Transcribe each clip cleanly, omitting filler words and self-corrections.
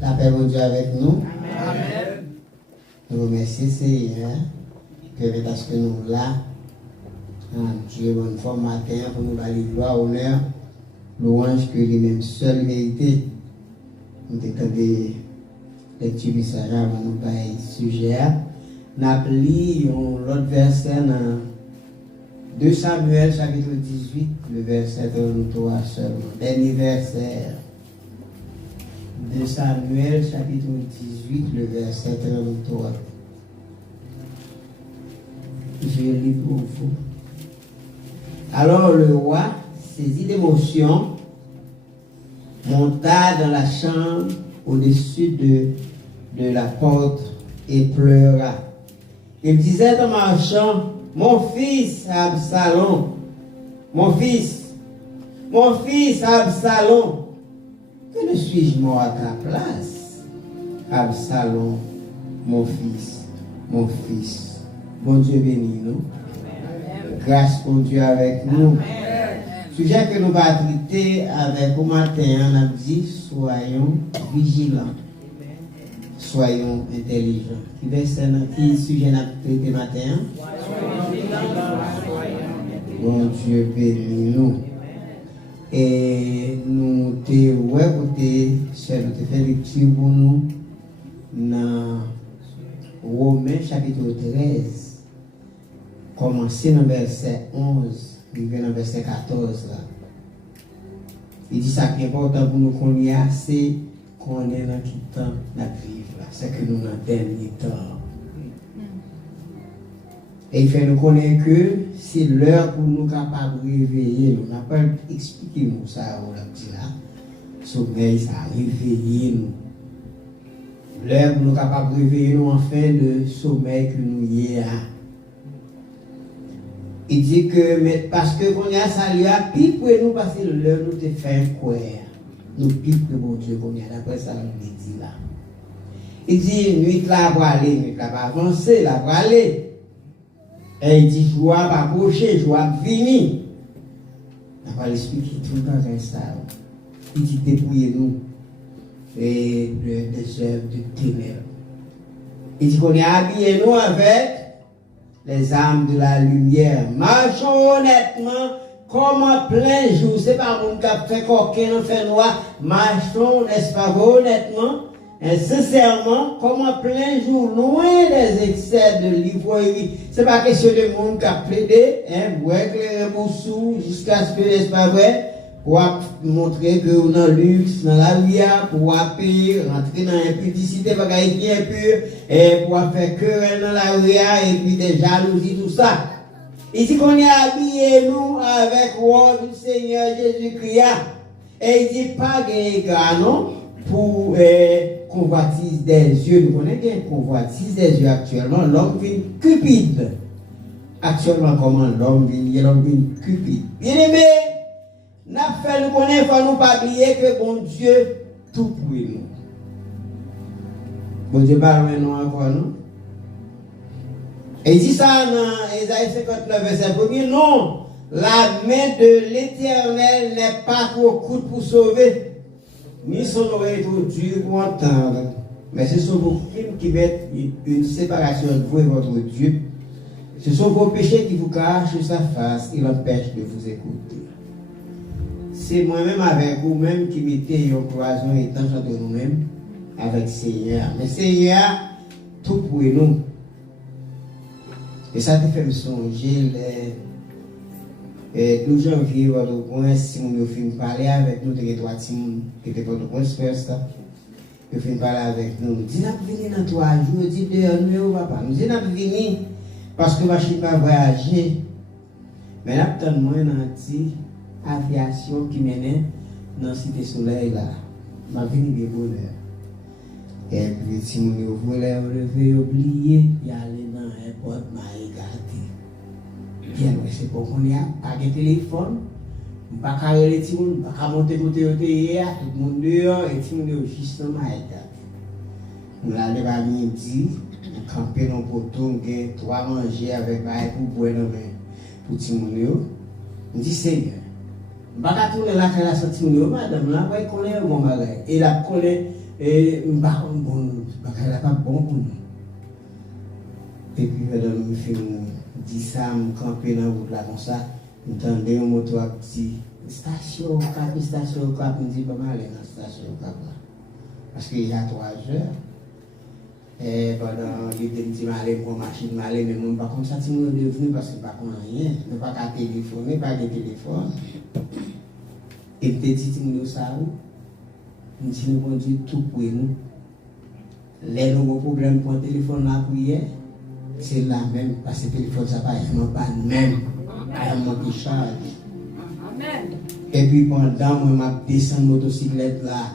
La paix de Dieu avec nous. Amen. Nous remercions Seigneur. Permettez à ce que nous là. Dieu, bonne fois matin, pour nous donner gloire, honneur, louange que lui-même seul mérité. Nous avons des lectures messages avant nous parler sujet. Nous avons lu l'autre verset dans 2 Samuel chapitre 18, le verset 33 seulement. Dernier verset. 2 Samuel chapitre 18, le verset 33. Je lis pour vous. Alors le roi, saisi d'émotion, monta dans la chambre au-dessus de la porte et pleura. Il disait en marchant, mon fils Absalom, mon fils Absalom, que ne suis-je mort à ta place? Absalom, mon fils. Bon Dieu bénis nous. Grâce pour Dieu avec nous. Sujet que nous allons traiter avec au matin, on a dit soyons vigilants. Soyons intelligents. Qui sujet n'a traité matin? Bon Dieu bénis nous. Et nous te écouté, cher, nous te fait lecture pour nous dans Romains chapitre 13. Commencer dans verset 11, arriver dans verset 14 là. Il dit ça qui est important pour nous qu'on y a, c'est qu'on est dans quel temps la vivre là. C'est que nous dans le dernier temps. Et il fait nous connaître que c'est l'heure pour nous capables de réveiller. On n'a pas expliqué nous ça au là. Sommeil, ça a réveillé nous. L'heure pour nous capables de réveiller nous enfin le sommeil que nous y a. Il dit que, parce que qu'on y a ça, il y a pire pour nous passer l'heure nous te faire quoi. Nous pire que bon Dieu qu'on y a. D'après ça, nous dit là. Il dit, nuit là pour aller, nuit là pour avancer, là pour aller. Et il dit, joie va approcher, joie venir. On va l'expliquer tout le temps comme ça. Il dit, dépouillez-nous des œuvres de ténèbres. Il dit qu'on est habillé nous avec les âmes de la lumière. Marchons honnêtement comme en plein jour. C'est pas mon cap fait coquin, on fait noir. Marchons, n'est-ce pas, honnêtement, et sincèrement, comme en plein jour, loin des excès de l'ivoirie. C'est pas question de monde qui a plaidé, pour éclairer pour sous, jusqu'à ce que, n'est-ce pas vrai, pour montrer que vous dans le luxe, dans la vie, pour payer, rentrer dans l'impudicité, pour gagner qui est impur, et pour faire querelle dans la vie, et puis des jalousies, tout ça. Ici qu'on est habillé, nous, avec roi du Seigneur Jésus-Christ, et il dit pas gagner, non, pour convoitise des yeux. Nous connaissons bien convoitise des yeux actuellement. L'homme vient cupide. Actuellement, comment l'homme vient cupide. Bien aimé, nous connaissons, faut nous pas oublier que bon Dieu tout pour nous. Bon Dieu parle maintenant encore nous. Et il dit ça dans Ésaïe 59, verset 1er, non, la main de l'Éternel n'est pas trop courte pour sauver, ni son oreille trop dure pour entendre. Mais ce sont vos crimes qui mettent une séparation de vous et votre Dieu. Ce sont vos péchés qui vous cachent sa face et l'empêchent de vous écouter. C'est moi-même avec vous-même qui mettez un cloison étanche entre nous-mêmes avec Seigneur. Mais Seigneur, tout pour nous. Et ça te fait me songer les 12 janvier, votre point, si nous finissons parler avec nous, les trois Timon, qui étaient votre point first, nous finissons parler avec nous. Nous disons, nous venons dans 3 jours, nous disons, nous papa. Nous disons, nous venons parce que ma chine va voyager. Mais là, peut-être moins dans l'aviation qui mène dans la Cité Soleil là. Ma venue de bonheur. Et puis, si nous voulons lever, oublier, y aller dans l'aéroport, m'a regardé. Bien, c'est pour qu'on y a pas de téléphone, pas de carré les petits, pas de monter côté hier, tout le monde dehors, et tout le monde est juste dans ma regardé. Nous allons à midi, camper dans le poteau, nous avons 3 manger avec pareil pour boire dans pour tout le monde. Nous disons, Seigneur, je ne vais pas tourner la sortie, madame, là, vous connaissez mon bagage. Et la connaît Et je ne pas bon pour nous. Et puis, je me fais dit ça, je camper dans la route là comme ça. Je entendais une moto à petit station cap, je me dis pas mal dans la station cap là. Parce qu'il y a 3 heures. Et pendant il était dit m'aller pour machine m'aller mais moi pas comme ça si moi devenu parce que pas comme rien, ne pas qu'à téléphoner, pas de téléphone. Et petit nous ça nous si nous conduit tout pour nous. Les nouveaux problèmes pour le téléphone la prière, c'est la même parce que le téléphone ça pas même à mon qui charge. Amen. Et puis pendant moi m'a descendre motocyclette là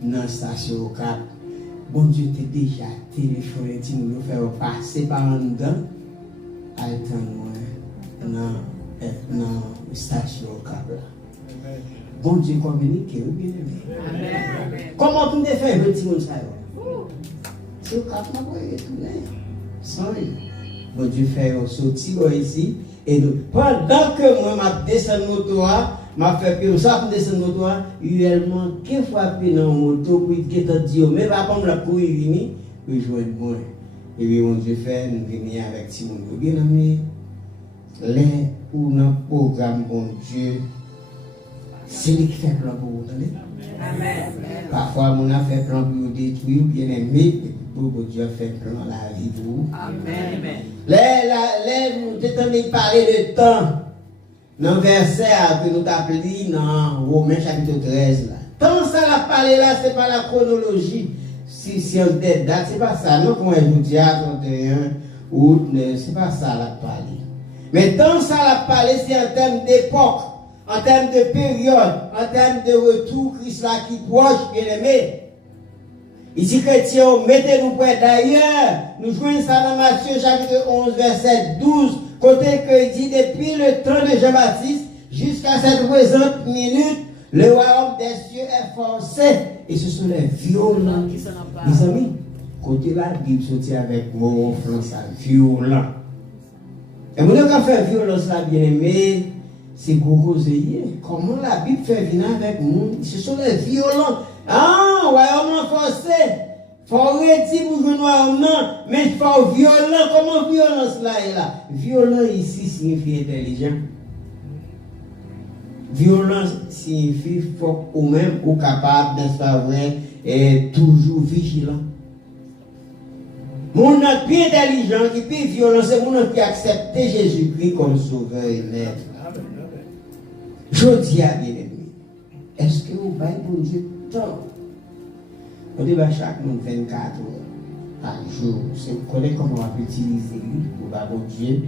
dans la station au Cap. Bon Dieu t'a déjà téléphoné, tu nous faire passer par en dedans, attends-moi dans la station au Cap là. Bon Dieu communique, bien aimé. Amen. Comment tu me fais un petit monde ça? C'est au Cap, moi, tout là. Sans rien. Bon Dieu fait sortir ici, et pendant que moi, je descends le moto, m'a fait que ça pour descendre moto réellement quelques fois puis dans moto pour que dit mais pas comme la pour venir pour jouer moi et puis on Dieu fait nous venir avec Simon bien aimé les pour notre programme bon Dieu c'est lui qui fait plan pour vous entendez amen parfois on a fait plan pour détruire bien aimé pour Dieu fait plan la vie pour amen les nous t'entendez parler de temps. Dans le verset que nous appelons dans Romains chapitre 13 là. Tant ça l'a parlé là, c'est pas la chronologie. Si on date, c'est pas ça. Non, comme je dis à 31 août, c'est pas ça l'a parlé. Mais tant ça l'a parlé, c'est en termes d'époque, en termes de période, en termes de retour, Christ là qui proche, bien aimé. Ici, chrétiens, mettez-nous près d'ailleurs. Nous jouons ça dans Matthieu chapitre 11, verset 12. Côté que il dit depuis le temps de Jean-Baptiste jusqu'à cette présente minute, le royaume des cieux est forcé. Et ce sont les violents. Les amis, côté la Bible sortit avec mot français, violent. Et mon Dieu, quand fait violence là, bien aimé, c'est gros. Comment la Bible fait venir avec nous? Ce sont les violents. Ah, royaume forcé. Faut arrêter pour jouer noir, non, mais il faut violent. Comment violence là est là? Violent ici signifie intelligent. Violence signifie faut ou même ou capable d'être vrai et toujours vigilant. Mon autre plus intelligent qui plus violent, c'est mon autre qui accepte Jésus-Christ comme sauveur et maître. Je dis à bien aimé, est-ce que vous baillez pour Dieu tant? On dit chaque monde 24 heures par jour. C'est vous connaissez comment on va utiliser lui pour voir Dieu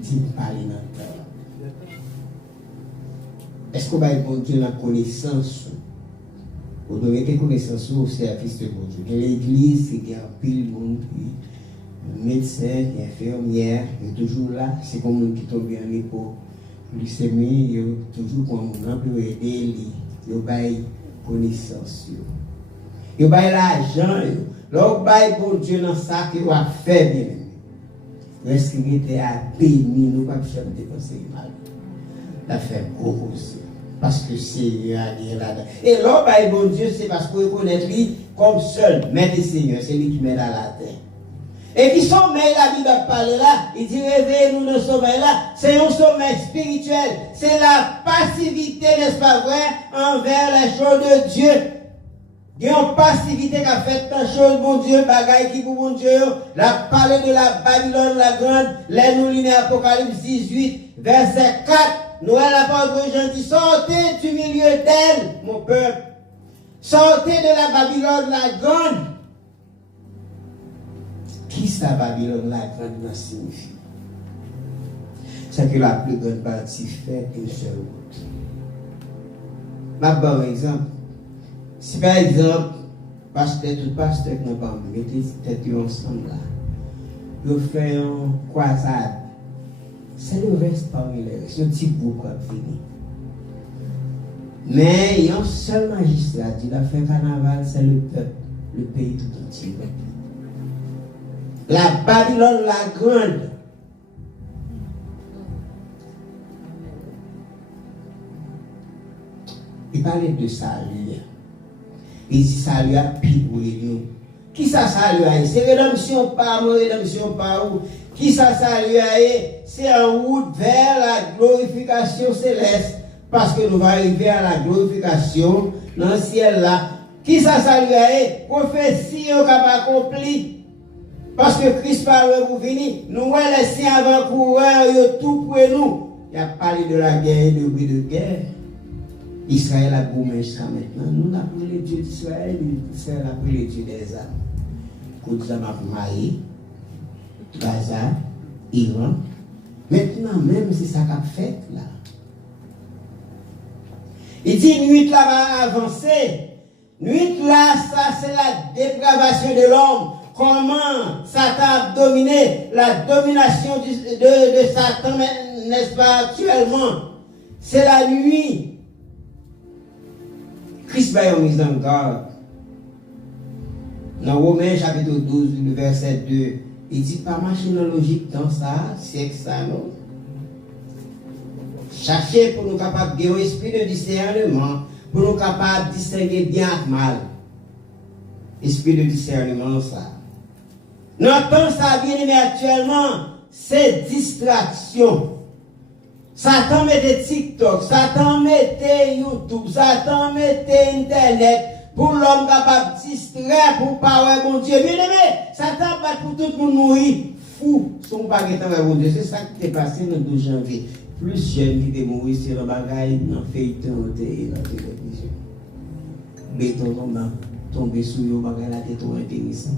dit parler dans le temps. Est-ce qu'on va bon Dieu dans la connaissance? Vous devez avoir connaissance au service de bon Dieu. L'église, c'est qu'il y a un pile de monde, médecin, infirmière, il est toujours là. C'est comme un qui tombe en épaule. Glycémie, il est toujours comme un peu aider, il y a connaissance. Il y a l'argent, l'autre bail pour Dieu dans ça qu'il va faire bien. Reste qu'il était à bénir, nous pas besoin de dépenser mal. La faire gros aussi. Parce que c'est là-dedans. Et l'autre bail pour Dieu, c'est parce qu'on reconnaît lui comme seul, maître et Seigneur, c'est lui qui met dans la terre. Et qui sommeil, la Bible a parlé là, il dit réveillez-nous dans ce sommeil là, c'est un sommeil spirituel, c'est la passivité, n'est-ce pas vrai, envers les choses de Dieu. Il y a une passivité qui a fait tant de choses, mon Dieu, bagaille qui pour mon Dieu, la parole de la Babylone la grande, les nous lignes Apocalypse 18, verset 4, Noël la parole de Jean dit, sortez du milieu d'elle, mon peuple, sortez de la Babylone la grande. Qui ça Babylone la grande signifie? C'est que la plus grande partie fait une seule route. Ma bon exemple. Si par exemple, tout pasteur qui n'a pas mis tête ensemble là, il fait une croisade, c'est le reste parmi les restes, un petit groupe qui finit. Mais il y a un seul magistrat, il a fait carnaval, c'est le peuple, le pays tout entier. La Babylone la grande. Il parlait de ça hier. Il dit salut à pile pour nous. Qui ça salut à? C'est rédemption par moi, rédemption par où? Qui ça salut à? C'est en route vers la glorification céleste. Parce que nous allons arriver à la glorification dans le ciel là. Qui ça salut à? Prophétie est accomplie. Parce que Christ parle pour venir. Nous les siens avant-coureurs, tout pour nous. Il a parlé de la guerre, de bruit de guerre. Israël a gommé ça maintenant. Nous avons pris les dieux d'Israël, Israël a pris les dieux des âmes. Côte Mali, Gaza, Iran. Maintenant, même c'est ça qu'a fait là. Il dit, nuit là va avancer. Nuit là, ça c'est la dépravation de l'homme. Comment Satan a dominé la domination de Satan, n'est-ce pas, actuellement? C'est la nuit. Christ va y mise en garde. Dans Romains chapitre 12, le verset 2, il dit pas marcher dans la logique dans ça, c'est que ça, non? Cherchez pour nous capables de un esprit de discernement, pour nous capables de distinguer bien et mal. Esprit de discernement, ça. Notre temps, ça bien aimé actuellement, c'est distraction. Satan mettait TikTok, Satan mettait YouTube, Satan mettait Internet pour l'homme capable de distraire pour parler bon Dieu. Bien aimé, Satan bat pour tout le monde mourir. Fou, son baguette avec bon Dieu. C'est ça qui est passé le 12 janvier. Plus jeune qui est mort, c'est le bagaille dans le feuilleton et dans la télévision. Béton tombé sous le bagaille, la tête trop intéressant.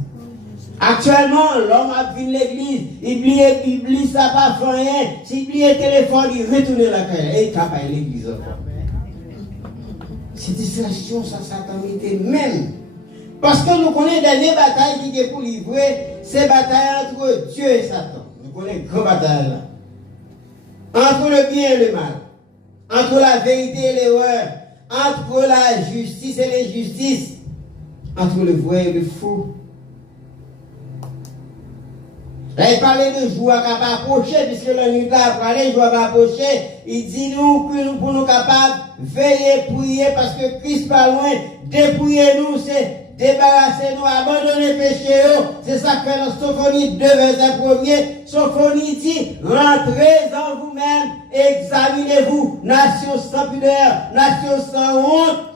Actuellement, l'homme a vu l'église, il oublie ça pas fait rien. S'il oublie le téléphone, il retourne la caille et il tape à l'église encore. C'est distraction, ça s'attendait même. Parce que nous connaissons des batailles qui sont pour livrer, c'est bataille entre Dieu et Satan. Nous connaissons une grande bataille là. Entre le bien et le mal, entre la vérité et l'erreur, entre la justice et l'injustice, entre le vrai et le faux. Là, il parlait de joie qui va approcher, puisque la nuit là, parler, joie va approcher. Il dit nous, pour nous capables, veiller, prier, parce que Christ pas loin, dépouiller-nous, c'est débarrasser-nous, abandonner le péché. C'est ça que fait dans Sophonie 2, verset 1er. Sophonie dit, rentrez en vous-même, examinez-vous, nation sans pudeur, nation sans honte.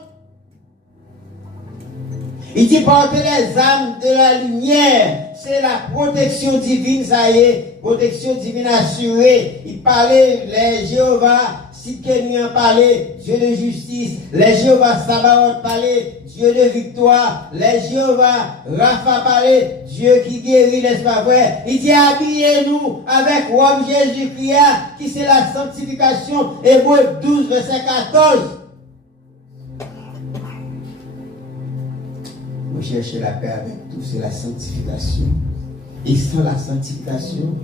Il dit portez les âmes de la lumière. C'est la protection divine, ça y est. Protection divine assurée. Il parlait, les Jéhovah, Sidkenu parlait, Dieu de justice. Les Jéhovah Sabaoth parlait, Dieu de victoire. Les Jéhovah Rapha parlait, Dieu qui guérit, n'est-ce pas vrai? Il dit habillez-nous avec robe Jésus-Christ, qui c'est la sanctification. Hébreux 12, verset 14. Vous cherchez la paix avec tout, c'est la sanctification. Et sans la sanctification,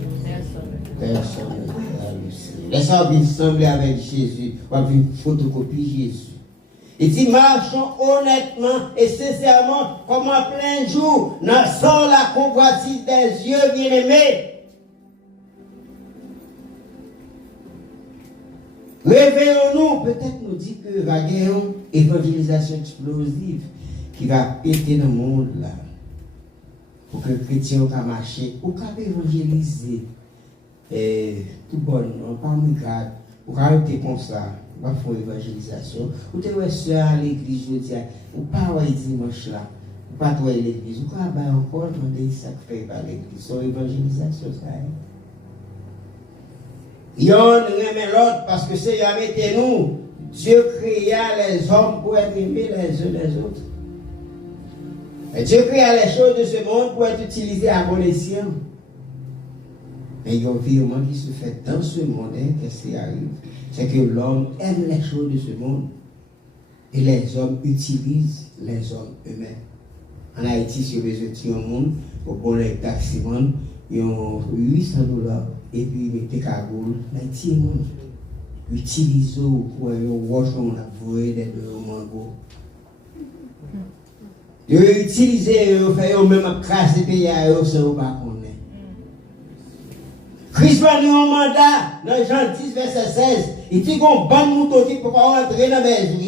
personne ne va réussir. Les gens viennent sembler avec Jésus, ou viennent photocopier Jésus. Il dit, marchons honnêtement et sincèrement, comme en plein jour, sans la convoitise des yeux bien-aimés. Réveillons-nous, peut-être nous dit que va y avoir une évangélisation explosive qui va péter dans le monde là. Pour que le chrétien puisse marcher, pour qu'il évangéliser. Tout bon, on pas de grade. Pour qu'il arrêter comme ça, on va faire évangélisation. Ou tu es soeur à l'église, je dis, ou pas ouais dimanche là, ou pas toi à l'église, ou pas encore demander ça que fait par l'église. Son évangélisation, ça y est. Y'en remet l'autre parce que c'est y'a mettez nous. Dieu créa les hommes pour être aimés les uns les autres. Et Dieu créa les choses de ce monde pour être utilisées à bon escient. Mais il y a un virement qui se fait dans ce monde, qu'est-ce qui arrive? C'est que l'homme aime les choses de ce monde et les hommes utilisent les hommes eux-mêmes. En Haïti, sur les outils au monde, au bon les taximans, ils ont $800 et puis ils mettent des cagoules. Haïti, ils utilisent pour wash on a volé des deux mango. Ils utilisent, ils font même craser pays à eux, ça ne pas connaître. Christ va nous un mandat dans Jean 10, verset 16. Il dit qu'on bon mouton qui ne peut pas rentrer dans la maison.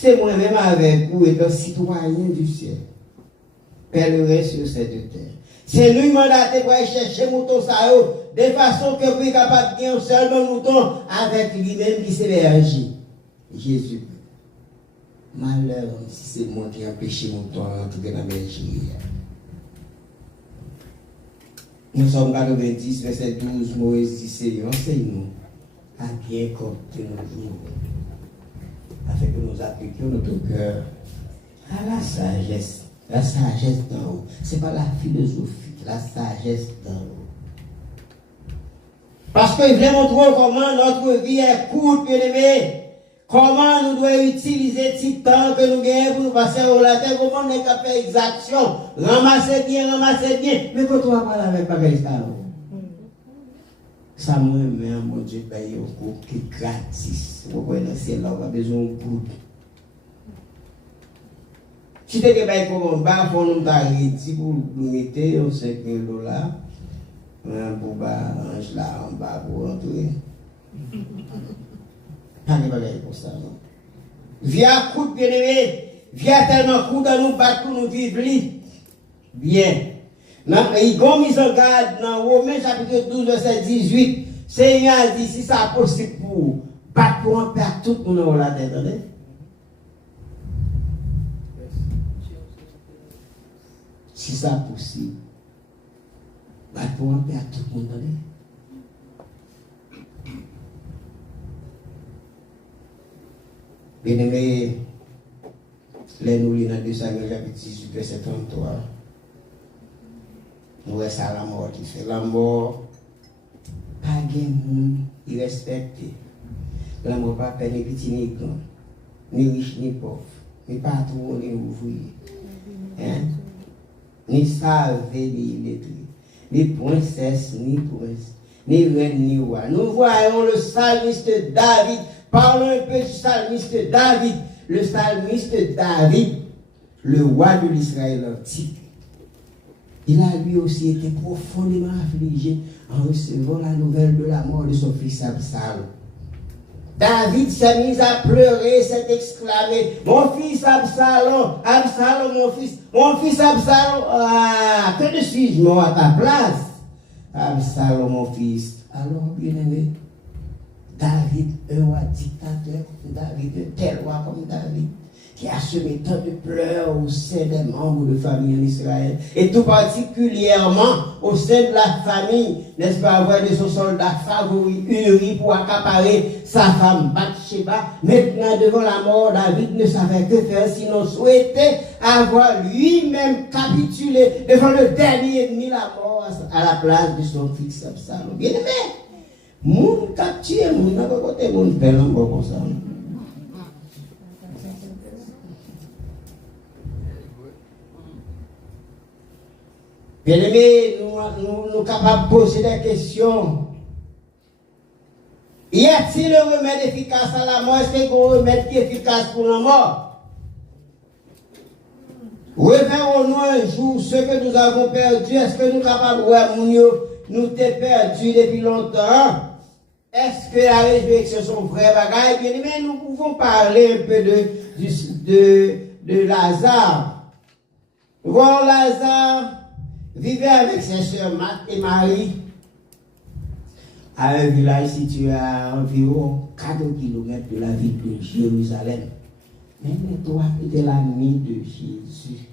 c'est moi-même avec vous étant citoyen du ciel, pèlerin sur cette terre. C'est nous mandaté pour aller chercher mouton ça de façon que vous êtes capable de gagner seulement mouton avec lui-même qui s'est berger. Jésus. Malheur si c'est moi qui empêche mouton à entrer dans la bergerie. Nous sommes 90, verset 12, Moïse dit, Seigneur, enseigne-nous à bien compter nos jours, afin que nous appliquions notre cœur à la sagesse. La sagesse d'en haut. Ce n'est pas la philosophie, la sagesse d'en haut. Parce qu'il veut montrer comment notre vie est courte, bien aimé. Comment nous devons utiliser ce temps que nous gagnons pour nous passer au latin. Comment on est capable de faire exaction. Ramasser bien. Mais quand on va parler avec Paris, ça moi-même, mon Dieu, paye au cours qui est gratis. Vous voyez, c'est là, on a besoin de groupe. Si tu es comme un bar, pour nous arrêter, pour nous mettre $5 pour arranger là en bas pour entrer. Pas de bagaille pour ça, non. Via coup de bien-aimé, via tellement coup de nous battre pour nous vivre bien. Il y a mis en garde dans Romains chapitre 12, verset 18. Seigneur a dit si ça est possible pour battre pour en perdre tout le monde la tête, attendez. Si ça est possible, battre pour en perdre tout le monde, attendez. Bien-aimé, les nous lisons dans 2 Samuel chapitre 18, verset 33. Nous voyons ça la mort qui fait la mort. Pas de monde qui respecte. La mort pas peine ni petit ni grand, ni riche ni pauvre, ni patron ni ouvrier. Hein? Ni salvé ni illettré, ni princesse ni prince, ni reine ni roi. Nous voyons le psalmiste David. Parlons un peu du psalmiste David. Le psalmiste David, le roi de l'Israël antique. Il a lui aussi été profondément affligé en recevant la nouvelle de la mort de son fils Absalom. David s'est mis à pleurer, s'est exclamé, mon fils Absalom, mon fils Absalom, que ne suis-je mort à ta place? Absalom, mon fils. Alors, bien aimé, David, un roi dictateur comme David, un tel roi comme David, qui a semé tant de pleurs au sein des membres de famille en Israël, et tout particulièrement au sein de la famille, n'est-ce pas, avoir de son soldat favori, Uri, pour accaparer sa femme Bathsheba. Maintenant, devant la mort, David ne savait que faire, sinon souhaiter avoir lui-même capitulé devant le dernier ennemi, la mort, à la place de son fils Absalom. Bien aimé, moun capturé, moun n'a pas côté, moun bel encore comme ça. Bien aimé, nous sommes capables de poser des questions. Y a-t-il un remède efficace à la mort? Est-ce qu'il y a un remède qui est efficace pour la mort? Reverrons-nous un jour ce que nous avons perdu. Est-ce que nous sommes capables de voir nous t'es perdu depuis longtemps? Est-ce que la résurrection sont vraies bagailles? Bien aimé, nous pouvons parler un peu de Lazare. Voir Lazare vivait avec ses sœurs Marthe et Marie à un village situé à environ 4 km de la ville de Jérusalem. Mais toi, était l'ami de Jésus.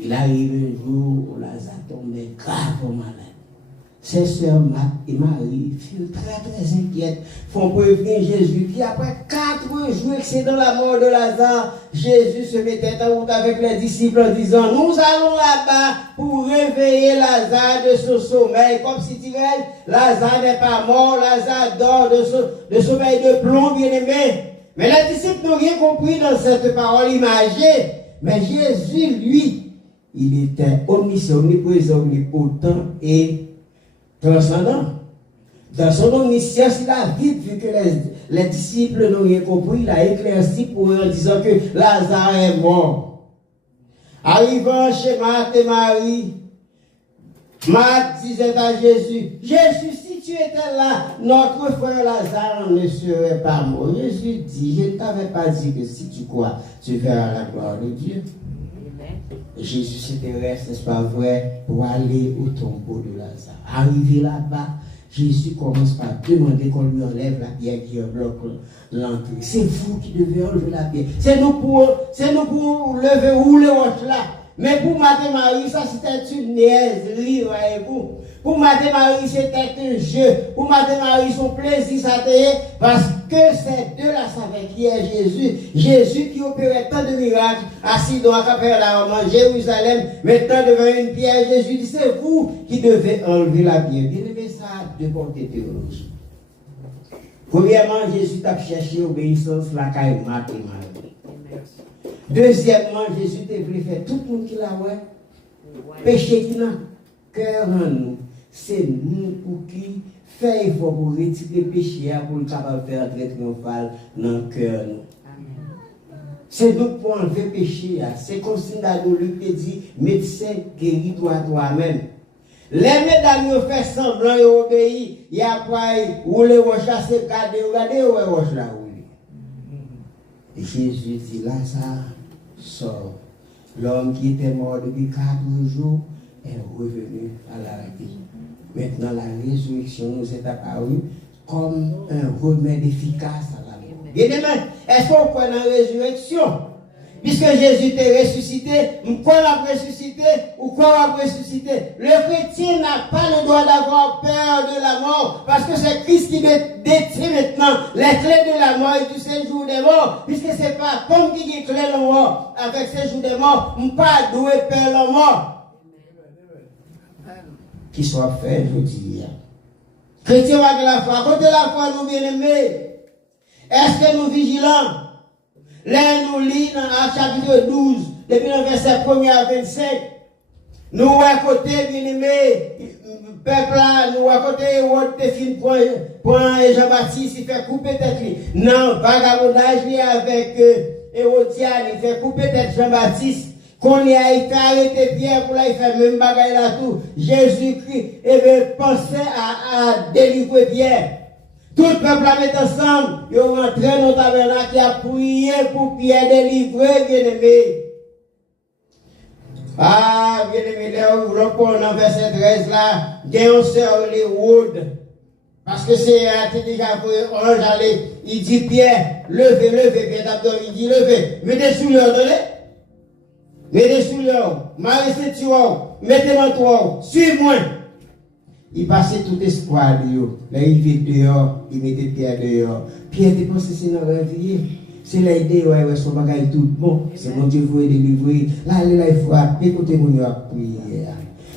Il arrive un jour où Lazare tombait gravement malade. Ses sœurs Marthe et Marie furent très inquiètes, font prévenir Jésus qui après 4 jours excédant la mort de Lazare, Jésus se mettait en route avec les disciples en disant, nous allons là-bas pour réveiller Lazare de son sommeil, comme si tu dirais, Lazare n'est pas mort, Lazare dort de sommeil de plomb, bien aimé. Mais les disciples n'ont rien compris dans cette parole imagée. Mais Jésus, lui, il était omniscient, omniprésent, omnipotent et transcendant. Dans son omniscience, il a vite vu que les disciples n'ont rien compris. Il a éclairci pour eux en disant que Lazare est mort. Arrivant chez Marthe et Marie, Marthe disait à Jésus, Jésus, si tu étais là, notre frère Lazare ne serait pas mort. Jésus dit, je ne t'avais pas dit que si tu crois, tu verras la gloire de Dieu. Jésus s'intéresse, n'est-ce pas vrai, pour aller au tombeau de Lazare. Arrivé là-bas, Jésus commence par demander qu'on lui enlève la pierre qui bloque l'entrée. C'est vous qui devez enlever la pierre. C'est nous pour lever ou le roche là. Mais pour Marie, ça c'était une niaiserie, voyez-vous. Pour Marie, c'était un jeu. Pour Marie, son plaisir, ça était parce que ces deux-là savaient qui est Jésus. Jésus qui opérait tant de miracles, assis dans la Capernaum, en Jérusalem, mettant devant une pierre. Jésus dit, c'est vous qui devez enlever la pierre. Bien aimé, ça a deux portées théologiques. Premièrement, Jésus t'a cherché obéissance, la caille Marthe et Marie. Deuxièmement, Jésus t'a voulu faire tout le monde qui l'a ouais. Péché qui n'a cœur en nous. C'est nous pour qui fait effort pour retirer le péché pour le capable de faire très triomphal dans le cœur. C'est nous pour enlever le péché. C'est comme si nous lui dit, médecin, guéris-toi toi-même. Les mesdames ont fait semblant et obéi. Il y a pas où les roches c'est regardez où les roches là. Et Jésus dit, Lazare sort. L'homme qui était mort depuis 4 jours est revenu à la vie. Maintenant, la résurrection nous est apparue comme un remède efficace à la mort. Bien aimé, est-ce qu'on croit dans la résurrection? Puisque Jésus t'est ressuscité, quoi l'a ressuscité ou quoi l'a ressuscité? Le chrétien n'a pas le droit d'avoir peur de la mort, parce que c'est Christ qui détient maintenant les clés de la mort et du séjour des morts, puisque c'est pas comme qui dit clé de la mort avec séjour des morts, on pas doué peur de la mort. Qui soit fait, je dis. Chrétien avec la foi, côté la foi, nous bien-aimés, est-ce que nous vigilants? Là, nous lisons dans chapitre 12, depuis le verset 1er à 25. Nous, à côté, bien-aimés, peuple là, nous, à côté, on définit point Jean-Baptiste, il fait couper tête. Non, vagabondage, avec Hérodiane, il fait couper tête Jean-Baptiste. Qu'on y a été arrêté Pierre pour là, il fait même bagaille là tout. Jésus-Christ, pensait à délivrer Pierre. Tout le peuple a mis ensemble, ils ont rentré dans le tabernacle qui a prié pour Pierre délivrer, bien-aimé. Ah, bien-aimé, là où l'on prend dans verset 13 là, il y a un sœur, les Wood. Parce que c'est déjà pour ange aller, il dit Pierre, levez, Pierre d'abord, il dit levez, mettez sous l'eau, mettez sous l'eau, Marie ceinture, mettez manteau, suivez-moi. Il passait tout espoir de eux. Là, il vit dehors, il mettait Pierre dehors. Pierre dépensait c'est dans la vie. C'est l'idée, ouais, son bagage tout bon. C'est mon Dieu vous délivrer. Là, il faut appeler, écoutez, mon à prier.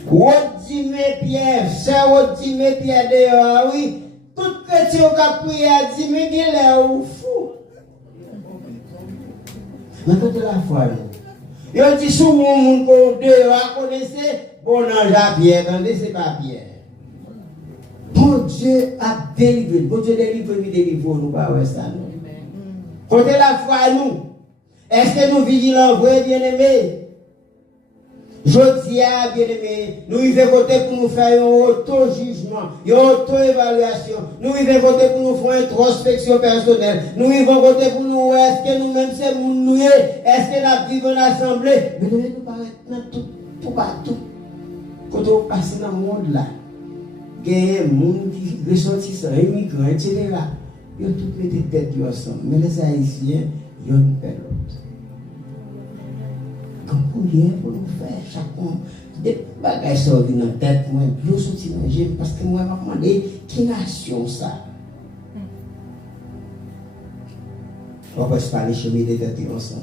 Odime Pierre, c'est Odime Pierre dehors, oui. Tout chrétien qui a prié a dit, mais il est où fou. Maintenant, de la foi, il dit, sous mon monde, dehors, connaissez, bon ange à Pierre, attendez, c'est pas Pierre. Bon Dieu a délivré. Bon Dieu délivre, nous délivre, nous pas ouais ça. Côté la foi, nous, est-ce que nous vigilons, vrai bien-aimés? Je dis à bien-aimés, nous y venons côté pour nous faire un auto-jugement, une auto-évaluation. Nous y venons côté pour nous faire une introspection personnelle. Nous y venons côté pour nous, est-ce que nous-mêmes c'est nous, est-ce que nous vivons en assemblée? Mais nous paraît dans tout partout. Quand on passe dans le monde là, il y a des gens qui ressortissent, immigrants, etc. Ils ont toutes les têtes ensemble. Mais les Haïtiens, ils ont une peur l'autre. Combien pour nous faire chacun des bagages sortis dans la tête, moi, je suis sorti parce que moi, je me demande qui nation ça. On va se parler chemin des têtes ensemble.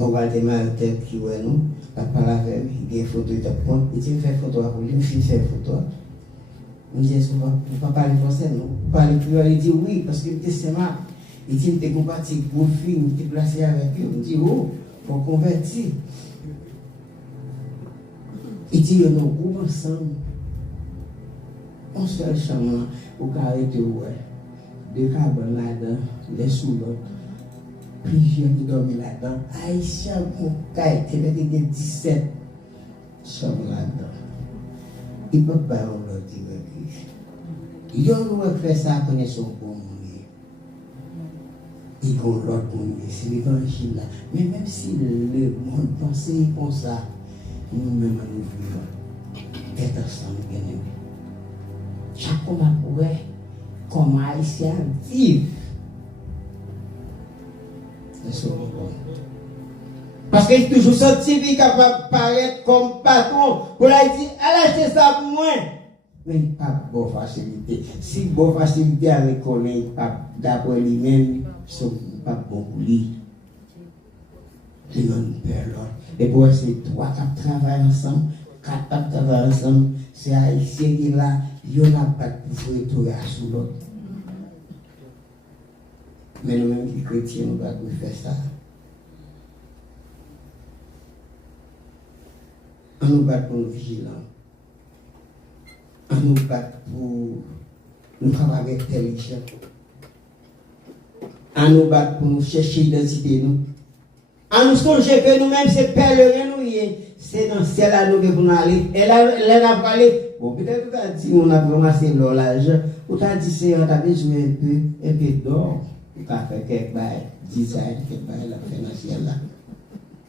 On va démarrer la tête qui est nous. La parole avec lui, il y a une photo, il te prend, il dit, fait photo pour lui, il fait photo. On dit, est-ce qu'on va pas parler français, non? On parle plus, il dit oui, parce que c'est mal. Il dit, il était compatible pour film, il était placé avec lui. On dit, oh, il faut convertir. Il dit, on a un groupe ensemble. On seul chemin, au carré de ouais. Deux cabanes là-dedans, les sous l'autre. Plusieurs qui dorment là-dedans. Haïtien, mon cas, il y a 17 chambres là-dedans. Il ne peut pas avoir l'autre église. Ils ont fait ça pour son bon monde. Ils ont l'autre monde. C'est l'évangile là. Mais même si le monde pensait comme ça, nous-mêmes nous vivons. Être ensemble, bien aimé. Chaque fois qu'on voit comment Haïtien vivent. Parce qu'il est toujours senti qu'il est capable de paraître comme patron. Pour l'Haïti, elle acheter ça pour moi. Mais il n'y a pas de bonne facilité. Si bonne facilité, elle reconnaît d'après lui-même, ce n'est pas bon pour lui. Il y a une peur. Et pour c'est trois qui travaillent ensemble, quatre qui travaillent ensemble, c'est Haïtien qui est là, il n'y a pas de pouvoir retourner sous l'autre. Mais nous-mêmes qui chrétiens, nous ne pouvons pas faire ça. On nous bat pour nous vigilants. On nous bat pour nous travailler intelligents. On nous bat pour nous chercher l'identité. On nous songe que nous-mêmes, c'est pèlerin nous. C'est dans ciel à nous que nous allons. Et là, elle a parlé. Bon, peut-être que tu as dit, on a commencé l'orage. Ou tu as dit, c'est on a besoin un peu d'or. Tu as fait quelques bails, design, quelques bails, la fin dans le ciel là.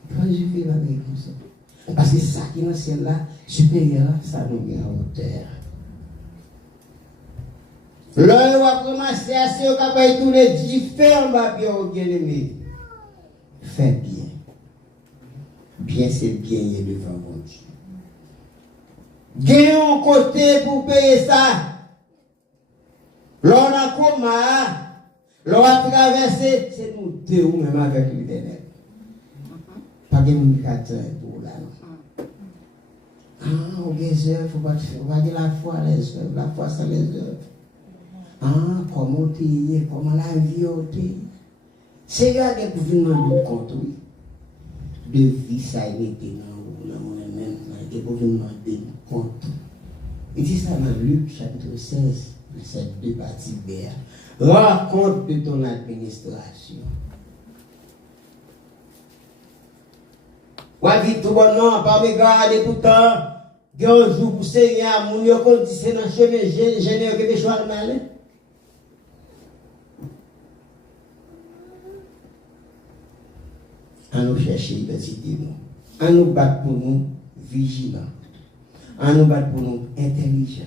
Quand je vis avec comme ça. Parce que ça qui est dans le ciel là, supérieur, ça nous met en hauteur. Là, on va commencer à se capables tous les différents papiers bien aimé. Fais bien. Bien, c'est bien devant mon Dieu. Gagne un côté pour payer ça. L'on a comment? L'on a traversé, c'est nous deux ou même avec l'Éternel. Pas de communicateur pour là. Ah, on les œuvres, il faut pas dire la foi, les œuvres, la foi sans les œuvres. Ah, comment tu es, comment la vie est. C'est là que vous venez de compte, oui. De vie, ça a été dans moi-même, que vous venez de compte. Il dit ça dans Luc chapitre 16, verset 2 partie B. Rends compte de ton administration. Ou dit tout bonnement, pas me garder tout le temps. Il y a un jour pour Seigneur, mon Dieu, qu'on dit c'est dans le chemin, j'ai que des choix de mal. À nous chercher l'identité, à nous battre pour nous vigilants, à nous battre pour nous intelligents,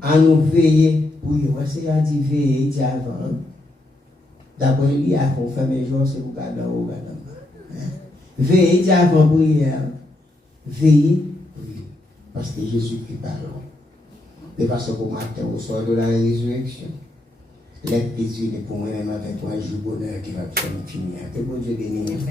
à nous veiller pour nous. C'est à dire veiller, il dit avant. D'abord, il y a qu'on fait mes jours, c'est pour garder au bas. Veiller, il dit avant pour hier. Veiller, oui, parce que Jésus-Christ parle. De façon pour matin au soir de la résurrection. L'être Jésus est pour moi-même avec un jour bonheur qui va finir. Que bon Dieu bénisse.